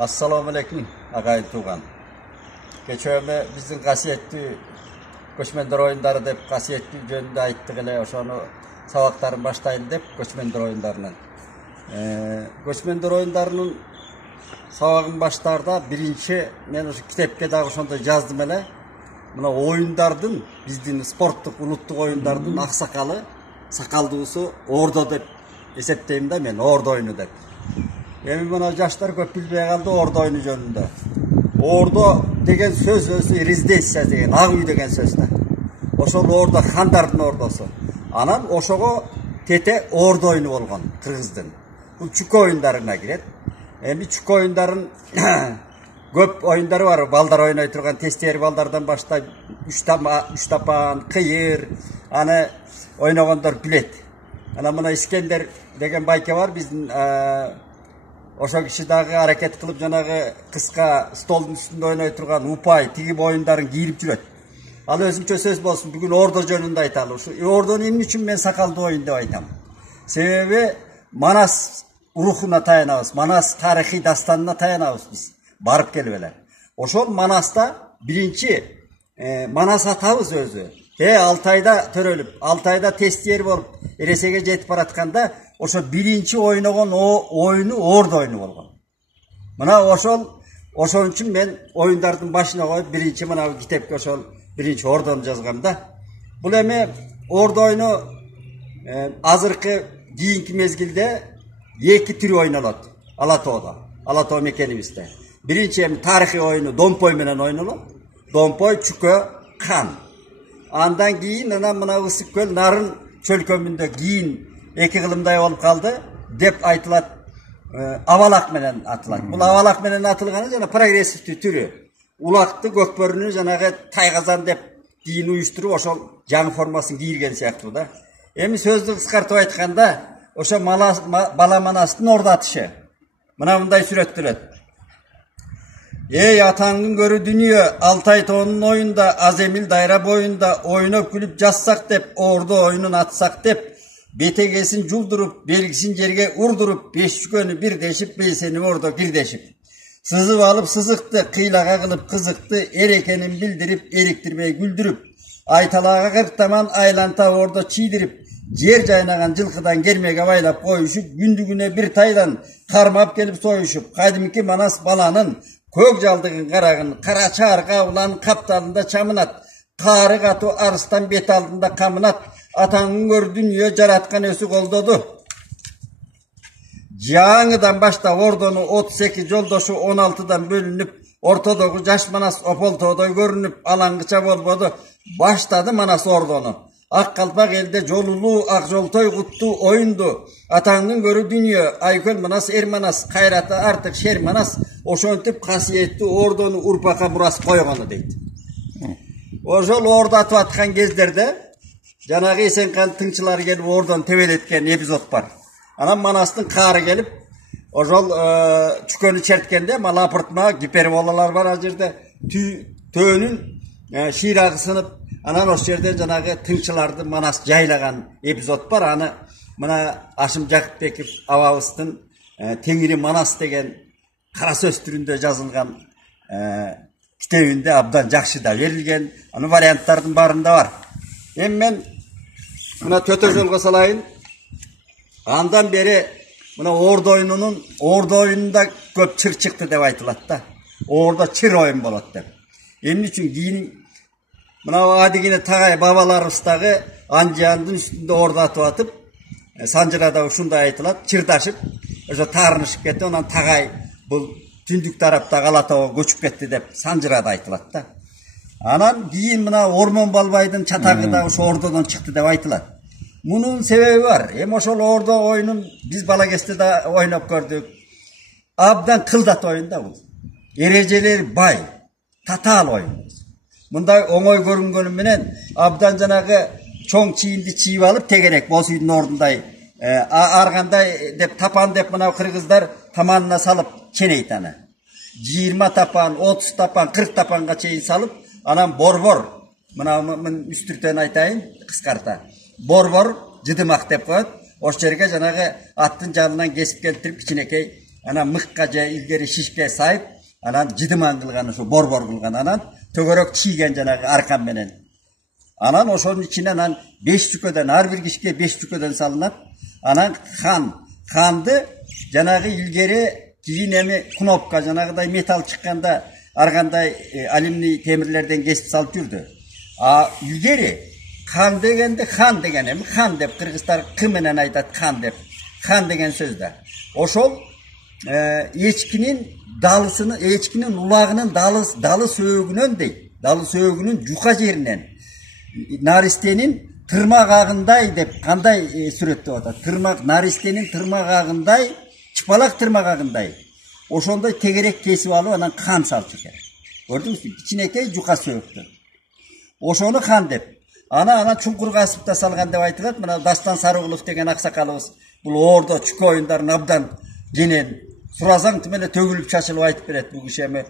Assalamu alaikum agayın tuğan. Geçöme bizim kasiyetli Göçmenler oyunları dep kasiyetli jönünde ayttık ele oşonu sabakların başlayın dep Göçmenler oyunlarının. Göçmenler oyunlarının sabagın başlarda birinci men oşu kitepke dagı ошондо жаздым ele. Mına oyundardın bizdin sportluk ulutluk oyundardın aksakalı sakaldıusu orada dep esepteyim de men orada oyunu dep. Emin bana yaşlar köp bilbey kaldı orada oyunu jönünde. Orada degen söz özü Rizdeyse degen Ağuy degen sözde. Oşol orada Xandardın ordası. Anan oşogo tete orada oyunu bolgon Kırgızdın. Bu çuko oyunlarına girer. Endi çuko oyunların köp oyunları var. Baldar oynay turgan testeri baldardan başlayıp üç tapan, kıyır, ana oynaganlar bilet. Ana mına İskender degen bayke var bizden oşo kişi dagı hareket kılıp janagı kıska stolun üstünde oynay turgan upay, tigip oyunların giyirip jüret. Al özümçe söz bolsun. Bugün orada jönünde aytalı. Orada emin üçün men sakaldı oyun dep aytam. Sebebi Manas ruhuna tayanabız. Manas tarihi dastanına tayanabız biz. Barıp kelibele. Oşol Manas'ta birinci Manas atabız özü. Altayda törölüp, Altayda testiyeri bolup eresege jetip baratkanda oşo birinci oynagan o oyunu orada oyunu bolgon. Mına oşol üçün men oyundardın başına koyup birinci mına kitepke oşol birinci oradan жазganda. Bul eme orada oyunu azırkı kийинки mezgilde iki türü oynanat. Alatoğda. Alatoğ mekenimizde. Birinci hem tarihi oyunu Dompoy menen oynanat. Dompoy, Çuko, Kan. Andan giyin ana mına ısık köl narın çölkömünde giyin iki kılımday olup kaldı. Dep aytılat avalak menen atılat. Bu avalak menen atılganı jana progressif türü. Ulaktı gökbörünü janağı taygazan dep giyin uyuşturup oşol жаңы formasını giyirgen siyaktı da. Emi sözdü kıskartıp aytkanda oşo Bala Manastın orada atışı. Mına bunday sürettiret. Ey atanın görü dünya Altay toğunun oyunda Azemil dayra boyunda oynop gülüp жазsak dep orada oyunun atsak dep betegesin juldurup belgisin jerge urdurup beş çükönü bir deşip beyseni orada bir deşip sızıp alıp sızıktı kıylaga kılıp kızıktı erekenin bildirip eriktirmeyi güldürüp aytalaga kırktaman aylanta orada çiğdirip yer jaynagan жылкыдан кермеге байлап koyuşup gündügüne bir taydan karmap gelip soyuşup kaydımki Manas balanın көк жалдығын қарағын қарачар қауlan қапталында çamınat қары қату арыстан бет алдында қамынат атаңын көр дүние жаратқан өсі қолдады. Жаңыдан башта ордону 38 жолдошу 16'dan bölünüp ortadoğu жаш Manas Opolto'da görünüp alangıça bolbodu. Başladı Manas ordonu. Akkalpak elde jolulu Akjoltoy kuttu oyundu. Atаңның көрü dünya Ayköl Manas Ermanas kayratı artık Şer Manas oşontip kasiyetli ordonu urpaka muras koyganı deydi. Oşol orada atıp atkan кездерде janagı Esenkan tыңçılar gelip oradan teveletken epizod var. Anam Manastın karı gelip oşol çükönü çertkende malapırtma gipervolalar var ajerde töөнün şiiragı sınıp anan o yerden janagı tыңçılardı Manas jaylagan epizod var. Anı mına Aşım Jakıpbekov Ababыстın Tengiri Manas degen kara söz türünde жазılgan kitebinde abdan jakşı da verilgen. Anı variantlarının barında var. Hem men mına tötö jolga salayın. Andan beri mına orada oyununda köp çır çıktı dep aytılat da. Orada çır oyun bolat dep. Emin üçün giyin mına adigine tagay babalarыбыздагы anjandın üstünde orada atıp Sancırada uşunday aytılat, çırdaşıp, oşo tarınışıp ketdi, ondan tagay bu tündük tarapta Alatoğa göçüp ketdi dep Sancırada aytılat da. Anan giyin mına Ormon Balbay'dın çatagı da oşo ordadan çıktı dep aytılat. Bunun sebebi var. Hem oşol orada oyunun biz Balakes'te oynap gördük. Abdan kıldat oyunda bu. Ereceleri bay, tatal oyun. Bunday oңой görüngönü menen abdan janagı çoң çiğindi çiğip alıp tegerek bosuyduğun ordunday arganday dep tapan dep mına kırgızlar tamanına salıp çeneytana. 20 tapan, 30 tapan, 40 tapanga çeyin salıp anam borbor mına üstürten aytayın kıskarta. Borbor jıdımak dep koyat. Oş жерге janagı attın janынан kesip keltirip içinekey анан мыкка же илгери шишке сайып, анан жыдыман кылган, ошо борбор кылган, анан төгөрөк чийген жанагы аркан менен. Анан ошонун ичине анан 5 чүкөдөн, ар бир кишиге 5 чүкөдөн салынат. Анан канды жанагы илгери кийин эми кнопка жанагыдай металл чыкканда аргандай алюминий темирлерден кесип салып жүрдү. Илгери хан дегенде хан деген эми хан деп кыргыздар к менен айтат, хан деп. Хан деген сөз да. Ошол эчкинин далысыны, эчкинин улагынын далы сөөгүнөн дейт. Далы сөөгүнүн жука жеринен наристенин тырмак агындай деп кандай сүрөттөп атат. Тырмак наристенин тырмак агындай, чыпалак тырмак агындай. Ошондой тегерек кесип алып анан хан салчу экен. Көрдүңүзбү? Кичинекей жука сөөктөн. Ошону хан деп. Анан чуңкурга асып да салган деп айтылат. Мына Дастан Сарыгулов деген аксакалыбыз бул ордо чүкө оюндарын абдан кенен суразаң тимеле төгүлүп чачылып айтып берет. Бул киши эми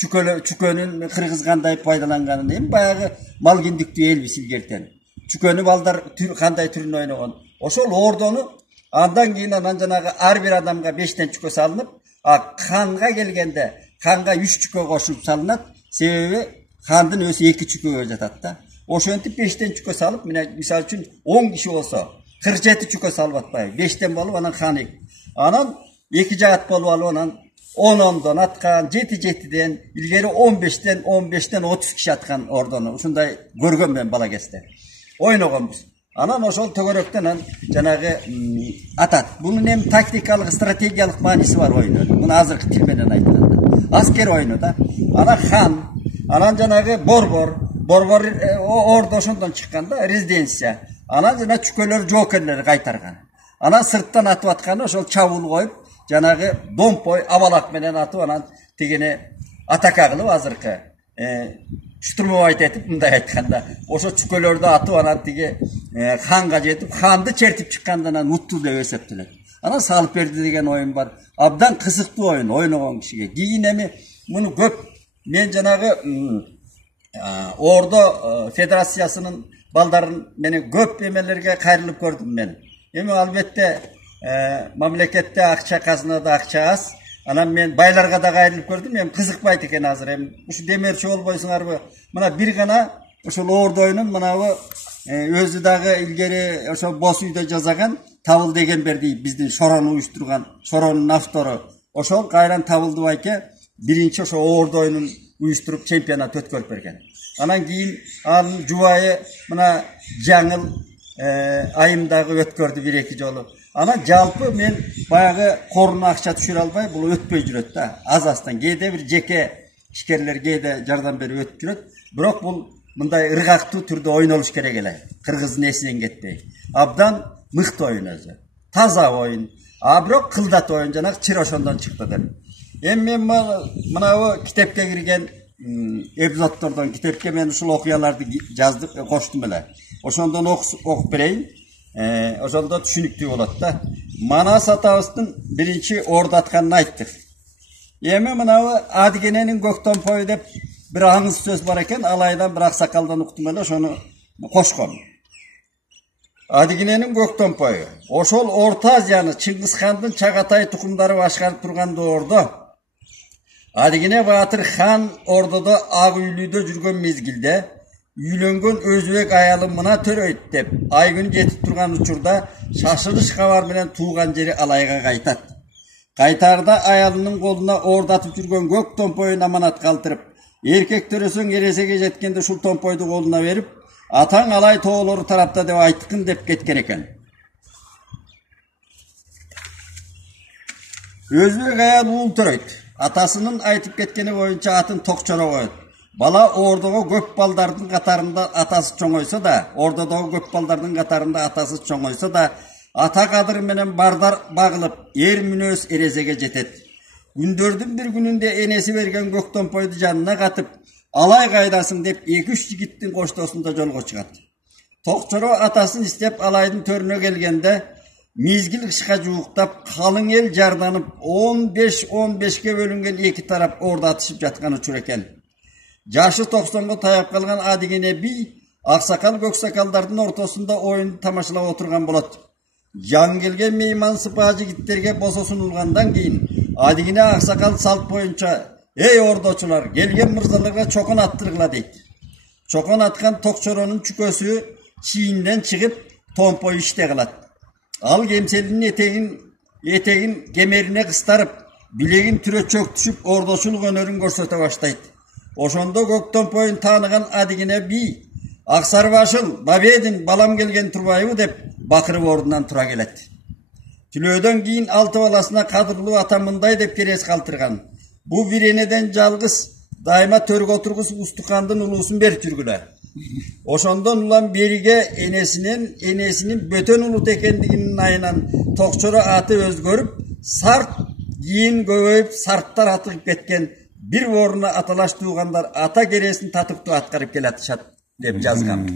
чүкөнүн кыргыз кандай пайдаланганын, эми баягы малгиндиктүү элбис илгертен. Чүкөнү балдар кандай түрүн ойногон. Ошол ордону андан кийин анан жанагы ар бир адамга 5тен чүкө салынып, ханга келгенде ханга 3 чүкө кошуп салынат. Себеби хандын өзү 2 чүкөгө жатат да. Ошентип 5тен чүкө салып, мисалы үчүн 10 киши болсо 47 чүкө салып атпайбы. 5тен болуп анан хан. Анан 2 жаат болуп алып анан 10-10дон аткан, 7-7ден, илгери 15тен 30 киши аткан ордону. Ушундай көргөн мен бала кезде. Ойногонбуз. Анан ошол төгөрөктөн жанагы атат. Бунун эми тактикалык, стратегиялык мааниси бар ойнун. Муну азыркы тил менен айтканда. Аскер ойну да. Анан хан, анан жанагы борбор ордо ошондон чыкканда резиденция. Анан жана чүкөлөр жоокерлер кайтарган. Анан сырттан атып атканы ошол чабуул коюп, жанагы домпой абалак менен атып анан тигини атака кылып азыркы штурмовать этип, мындай айтканда, ошо чүкөлөрдү атып анан тиги ханга жетип, ханды чертип чыккандан анан утту деп эсептелет. Анан салып берди деген оюн бар. Абдан кызыктуу оюн, ойногон кишиге. Кийин эми муну көп мен жанагы Ордо Федерациясынын балдарын менен көп эмелерге кайрылып көрдүм мен. Эми албетте мамлекетте акча, казынада акча аз. Анан мен байларга да кайрылып көрдүм. Эми кызыкпайт экен азыр. Эми ушу демерчи болбойсуңарбы? Мына бир гана ошол ордо оюнун мынабы өзү дагы илгери ошо бос үйдө жазаган Табыл деген берди биздин шорону уюштурган, шоронун автору. Ошол кайран Табылды байке биринчи ошо ордо оюнун уюштуруп чемпионат өткөрүп берген. Анан кийин анын жубайы мына жаңыл айымдагы өткөрдү 1-2 жолу. Анан жалпы мен баягы коруна акча түшүрө албай, бул өтпөй жүрөт да. Аз-аздан кээде бир жеке ишкерлер кээде жардам берип өтүп жүрөт. Бирок бул мындай ыргактуу түрдө ойнолуш керек эле. Кыргыздын эсинен кетпей. Абдан мыкты оюн өзү. Таза оюн. Бирок кылдат оюн, жанагы чыр ошондон чыкты деп. Эми мен мынабы китепке кирген эпизоддордон китепке мен ушул окуяларды жаздым, коштум эле. Ошондон окуп берейин. Ошондо түшүнүктүү болот да. Манас атабыздын биринчи ордо атканын айттык. Эми мынабы Адигененин Көктомпою деп бир аңыз сөз бар экен, алайдан бир аксакалдан уктум эле, ошону кошкон. Адигененин Көктомпою. Ошол Орто Азияны Чыңгызхандын Чагатай тукумдары башкарып турган ордо. Адигене Баатыр хан ордодо ак үйлүүдө жүргөн мезгилде үйлөнгөн өзбек аялым мына төрөйт деп айгүн жетип турган учурда шашылыш кабар менен тууган жери Алайга кайтат. Кайтарда аялынын колуна ордатып жүргөн Көктомпоюн аманат калтырып, эркек төрөсөң эресеге жеткенде ушул томпойду колуна берип, атаң Алай тоолору тарапта деп айткын деп кеткен экен. Өзбек аял уул төрөйт. Атасынын айтып кеткени боюнча атын Токчоро коет. Бала ордого көп балдардын катарында атасы чоңойсо да, ордодогу көп балдардын катарында атасы чоңойсо да, ата кадыр менен бардар багылып, эр мүнөз эрезеге жетет. Күндөрдүн бир күнүндө энеси берген Көктомпойду жанына катып, Алай кайдасың деп 2-3 жигиттин коштоосунда жолго чыгат. Токчоро атасын издеп Алайдын төрүнө келгенде, мезгил кышка жууктап, калың эл жарданып, 15-15ке бөлүнгөн эки тарап ордатышып жаткан учур экен. Жашы 90го таяп калган Адигене би аксакал көксакалдардын ортосунда оюнду тамашалап отурган болот. Жаң келген мейман сыпаа жигиттерге босо сунулгандан кийин Adigine aksakal salt boyunca ey ordoçular gelgen mırzalarga çokon attırgıla deydi. Çokon atkan Tokçoronun çükösü çiğinden çıkıp tompoyu işte kılat. Al gemselinin eteğin gemerine kıstarıp bilegin türe çök düşüp ordoçuluk önörün görsöte başlaydı. Oşondo gök tompoyun tanıgan adigine bi aksar başıl babedin balam gelgen turbayı dep bakırıp ordundan tura geledi. Tülöden giyin altı balasına kadırlı atamınday dep keres kaltırgan. Bu vireneden calgız daima törg oturgus ustukandın ulusun ber türgüler. Oşondan ulan berige enesinin bötön ulut ekendiginin ayınan Tokçoro atı özgörüp sart giyin göğüp sarttar atıp ketken bir voruna atalaş tuğanlar ata geresini tatıptı atkarıp gelatışat dep yazgan.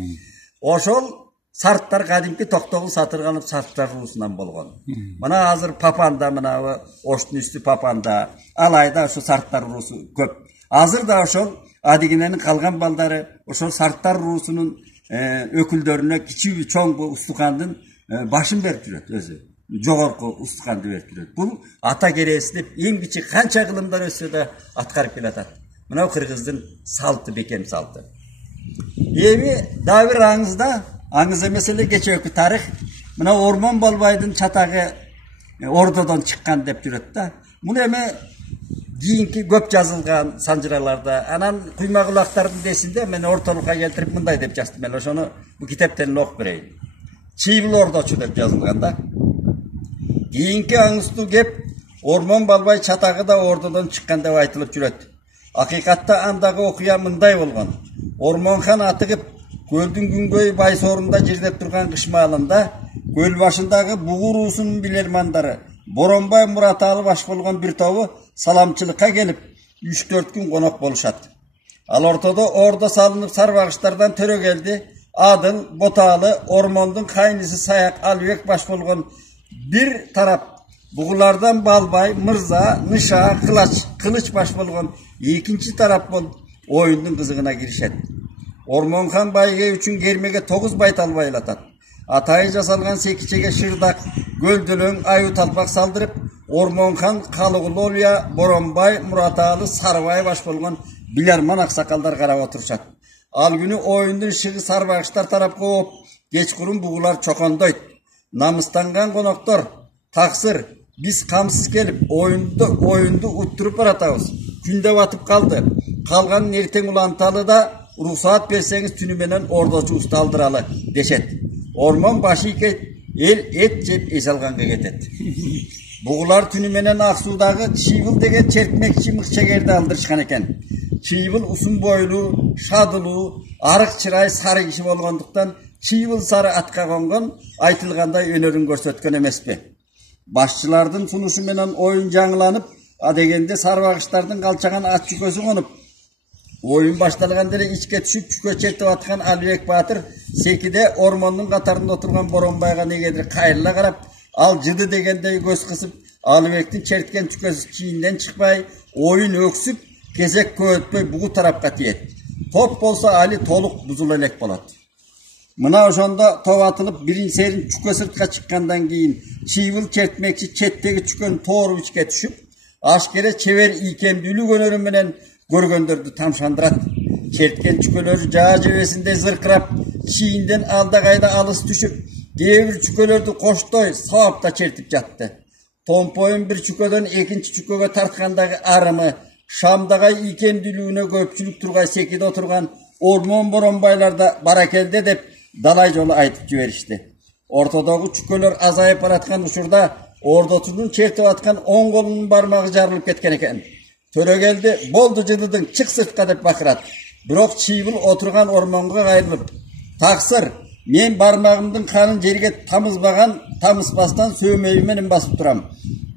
Oşol sarttar kadimki toktoğul satırganıp sarttar ulusundan bolgon. Mana hazır papanda mana oştun üstü papanda alayda şu sarttar ulusu köp. Hazır da oşol adiginenin kalgan baldары oşol sarttar ulusunun öküldörüne kiçiği çoğun bu ustukandın başın bertüret özü. Jogorku ustukandı bertüret. Bu ata geresi dep en kiçik kança kılımdan ötse de atkarıp gelatat. Mına Kırgızdın saltı bekem saltı. Evi davir ağızda mesele geçeyoku tarih. Mına Orman Balbay'dın çatağı ordodan çıkkan dep jüret da. Bunu eme giyinki köp жазылған sanjıralarda anan kuyma kulaktarının desinde men ortalığa keltirip mınday dep жазdım. Ben oşonu bu kitapten okup bereyim. Çiğbil ordoçu dep жазылganda. Giyinki ağızdı gep Orman Balbay çatağı da ordodan çıkkan dep aytılıp jüret. Hakikatta andağı okuya mınday bolgon. Ormanхан atıgıp Göldün Güngöy Baysorunda jirdep turgan kışmaalında göl başındağı buğur usunun bilermanları Boronbay Muratalı baş bolgon bir tovu salamçılıkka gelip 3-4 gün konak boluşat. Al ortada orada salınıp sarvağışlardan töre geldi. Adıl, Botalı, Ormondun kaynısı Sayak Alvek baş bolgon bir taraf buğulardan Balbay, Mırza, Nışa, Kılıç baş bolgon ikinci taraf bol oyundun kızığına girişet. Ormanхан bayge üçün germege 9 baytal baylatat. Atayı jasalgan sekiçege şırdak, göldülün ayu talpak saldırıp, Ormanхан Kalıgılolya, Boronbay, Muratalı, Sarvay baş bolgon bilerman aksakaldar karab oturuşat. Al günü oyundun şığı sarvağışlar tarap koop, geç kurun buğular çokondoyt. Namıstangan konoktor, taksır, biz kamsız gelip oyundu utturup baratağız. Günde batıp kaldı. Kalgan erten ulantalı da ruhsat verseniz tünümenen ordoçu ustaldıralı deşet. Orman başı iket el et cep esalganга ketet. Buğular tünümenen Aksu'dağı Çiğbil degen çertmekçi mıkçegerde aldırışkan eken. Çiğbil usun boylu, şadılı, arık çıray sarı kişi bolgonduktan Çiğbil sarı atka kongon aytılganday önörün görsötken emespe. Başçılardın sunuşu menen oyun жаңыланып, adegende sarvağışlardın kalçagan at çüközü konup, oyun baştalganda içke düşüp çüke çertip atkan Alibek Batır sekide ormanın katarında oturgan Boronbayga negedir kayırla karap, al jıdı degende göz kısıp Alibek'tin çertken çüközü çiğinden çıkpay, oyun öksüp, kesek köötpöy buğu tarapka tiyet. Top bolsa Ali toluk buzulelek bolat. Mına oşonda top atılıp birinci serin çüke sırtka çıkkandan keyin Çiğbil çertmekçi çettegi çükön toğru içke düşüp, aşkere çever ikemdülü gönörün menen görgöndördü tamşandırat. Çertken çükölör jağa jebesinde zırkırap, çiğinden alda kayda alыс düşüp, devir çükölördü koştoy sağapta çertip jattı. Tompoyun bir çüködön ekinci çüköge tartkandagı arımı, Şamdagay ikemdülüğüne köpçülük turgay sekide oturgan Orman Boronbaylarda barakelde dep dalay jolu aytıp jiberişti. Ortadagı çükölör azayıp baratkan uşurda ordoçunun çertip atkan 10 kolunun barmağı jarılıp ketken eken. Töre geldi, boldu jıdıdın çık sırtka dep bakırat. Birok Çiğbil oturgan ormanga kayırılıp, taksır, men barmağımdın kanın jerige tamızbastan söğmeyimenen basıp turam.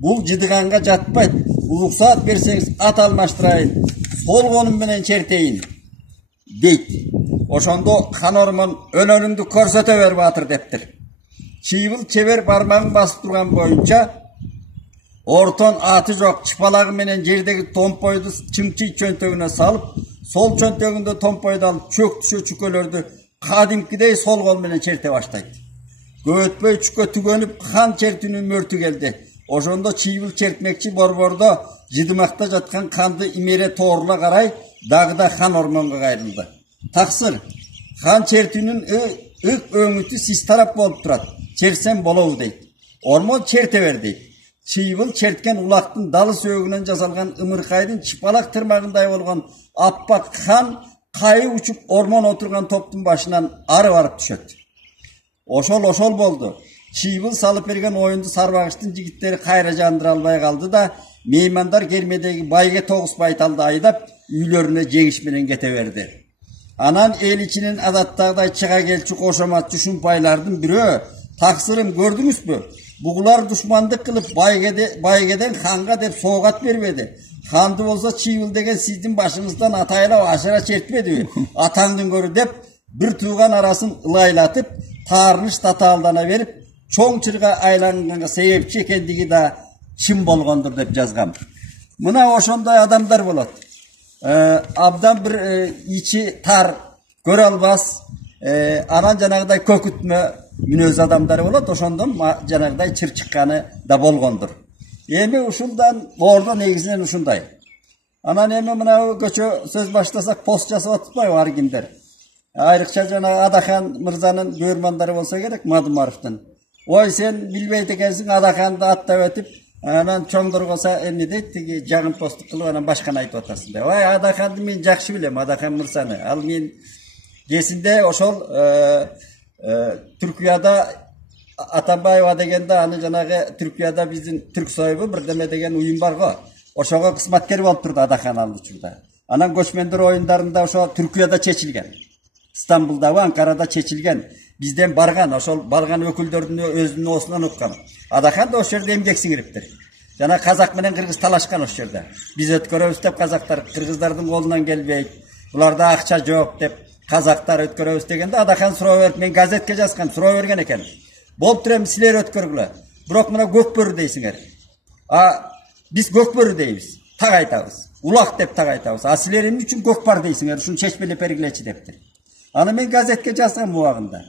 Bul jıdıganга jatpayt. Ruhsat verseniz at almaştırayın. Sol konum menen çerteyin. Deyt. Oşondo kan orman önöründü körsöte ver batır deptir. Çiğbil çever barmağın basıp durgan boyunca orton atı jok çıpalağı menen jerdegi tompoydu çımçı çöntögüne salıp sol çöntögünde tompoydu alıp çök düşö çükölördü kadimkidey sol kol menen çerte başlaydı. Göğütböy çüke tügönüp kan çertünün mörtü geldi. Ошондо чыйбыл чертмекчи борбордо жыдымакта жаткан канды имере тоорула карай дагы да хан ормонго кайрылды. Таксыр, хан чертүүнүн ык өңүтү сиз тарап болуп турат. Чертсем болобу дейт. Ормон черте бер дейт. Чыйбыл черткен улактын далы сөөгүнөн жасалган ымыркайдын чыпалак тырмагындай болгон аппак хан кайы учуп ормон отурган топтун башынан ары барып түшөт. Ошол болду. Чыйбыл салып берген оюнду Сарбагычтын жигиттери кайра жандыра албай калды да, меймандар кермедеги байге 9 байталды айдап, үйлөрүнө жегиш менен кете берди. Анан эл ичинен адаттагыдай чыга келчү кошоматчы шумпайлардын бирөө, таксырым көрдүңүзбү? Бугулар душмандык кылып байгеден ханга деп соогат бербеди. Ханды болсо чыйбыл деген сиздин башыңыздан атайлап ашыра чертпедиби? Атаңдын көрү деп бир тууган арасын ылайлатып, таарыныш татаалдана берип, чоң чырга айланганга себепчи экендиги да чын болгондур деп жазгам. Мына ошондой адамдар болот. Абдан бир ичи тар, көрө албас, анан жанагыдай көкүтмө мүнөз адамдар болот. Ошондон жанагыдай чыр чыкканы да болгондур. Эми ушундан ордо негизинен ушундай. Анан эми мына көчө сөз баштасак пост жасап атпайбы ар кимдер. Айрыкча жана Адахан мырзанын бөөрмандары болсо керек, Мадумаровдун. Ой, сен билбейт экенсиң, Адаханды аттап өтүп, анан чоңдоргоса эмне дейт, тиги жагым посттук кылып анан башканы айтып атасың деп. Ой, Адаханды мен жакшы билем, Адахан мырзаны. Ал мен кесинде ошол Түркияда Атамбаева дегенде, аны жанагы Түркияда биздин Түрк союбу бирдеме деген уюм бар го. Ошого кызматкер болуп турду Адахан ал учурда. Анан көчмөндөр оюндарында ошо Түркияда чечилген. Стамбулдабы, Анкарада чечилген. Бизден барган, ошол барган өкүлдөрдүн өзүнүн оосунан уккан. Адахан да ошол жерде эмгек сиңириптир. Жана казак менен кыргыз талашкан ошол жерде. Биз өткөрөбүз деп казактар, кыргыздардын колунан келбейт. Буларда акча жок деп казактар өткөрөбүз дегенде Адахан суроо берип, мен газетке жазгам, суроо берген экен. Болуптур эми силер өткөргүлө. Бирок мына көкбөрү дейсиңер. Биз көкбөрү дейбиз. Так айтабыз. Улак деп так айтабыз. Силер эмне үчүн көк бар дейсиңер? Ушуну чечпелеп бергилечи дептир. Аны мен газетке жазгам убагында.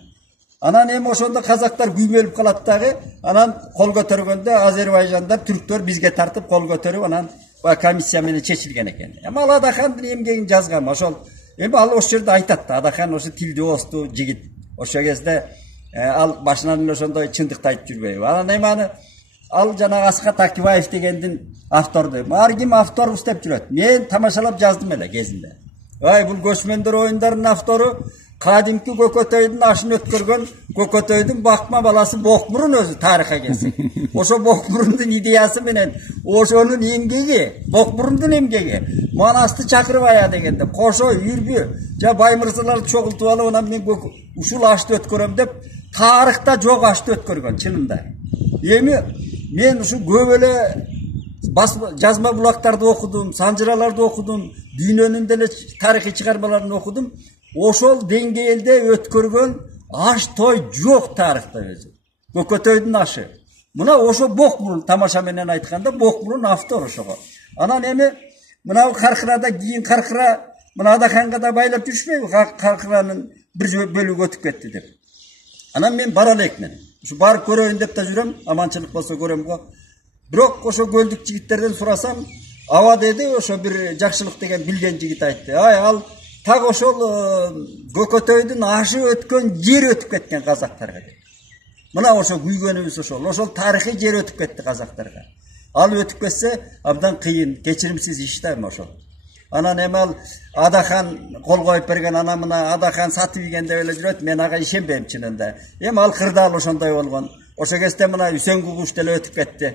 Анан эми ошондо казактар күймөлүп калат дагы, анан кол көтөргөндө Азербайжандар, түрктөр бизге тартып кол көтөрүп, анан комиссия менен чечилген экен. Эми ал Адахандын эмгегин жазгам, ошол эми ал ошол жерде айтат да, Адахан ошо тилди оосту жигит. Ошол кезде ал башынан эле ошондой чындыкты айтып жүрбөйбү. Анан эми аны ал жана Аскат Акибаев дегендин авторду. Ар ким авторбуз деп жүрөт. Мен тамашалап жаздым эле кезинде. Ай, бул көчмөндөр оюндарынын автору кадимки Көкөтөйдүн ашын өткөргөн Көкөтөйдүн бакма баласы Бокмурун өзү тарыхка келсек. Ошо Бокмурундун идеясы менен ошонун эмгеги, Бокмурундун эмгеги. Манасты чакырып ая дегенде, кошо үрбү, жа баймырзаларды чогултуп алып, анан мен ушул ашты өткөрөм деп тарыхта жок ашты өткөргөн чынында. Эми мен ушу көп эле жазма булактарды окудум, санжыраларды окудум, дүйнөнүн деле тарыхый чыгармаларын окудум. Ошол деңгээлде өткөргөн аш той жок тарыхта өзү. Көкөтөйдүн ашы. Мына ошо Бокмурун тамаша менен айтканда Бокмурун автор ошого. Анан эми мына Каркырада кийин Каркыра мына Адаханга да байлап жүрүшпөйбү? Каркыранын бир бөлүгү өтүп кетти деп. Анан мен бара элекмин. Ушу барып көрөйүн деп да жүрөм, аманчылык болсо көрөм го. Бирок ошо көлдүк жигиттерден сурасам, аба деди, ошо бир Жакшылык деген билген жигит айтты. Ай, ал так ошол Көкөтөйдүн ашы өткөн жер өтүп кеткен казактарга. Мына ошо күйгөнүбүз ошол. Ошол тарыхый жер өтүп кетти казактарга. Ал өтүп кетсе абдан кыйын, кечиримсиз иш да ошол. Анан эми ал Адахан кол коюп берген, анан мына Адахан сатып ийген деп эле жүрөт. Мен ага ишенбейм чынында. Эми ал кырдаал ошондой болгон. Ошо кезде мына Үсөн Кугуш деле өтүп кетти.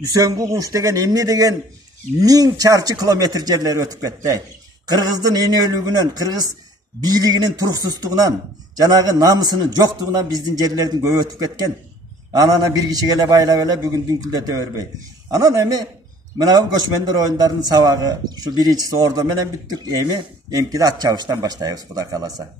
Үсөн Кугуш деген эмне деген 1000 чарчы километр жерлер өтүп кетти. Кыргыздын энөлүгүнөн, кыргыз бийлигинин туруксуздугунан, жанагы намысынын жоктугунан биздин жерлердин көбү өтүп кеткен. Анан бир кишиге эле байлап эле бүгүн дүңкүлдөтө бербей. Анан эми мына көчмөндөр оюндарынын сабагы ушу биринчиси ордо менен бүттүк. Эми эмкиде ат чабыштан баштайбыз, Кудай кааласа.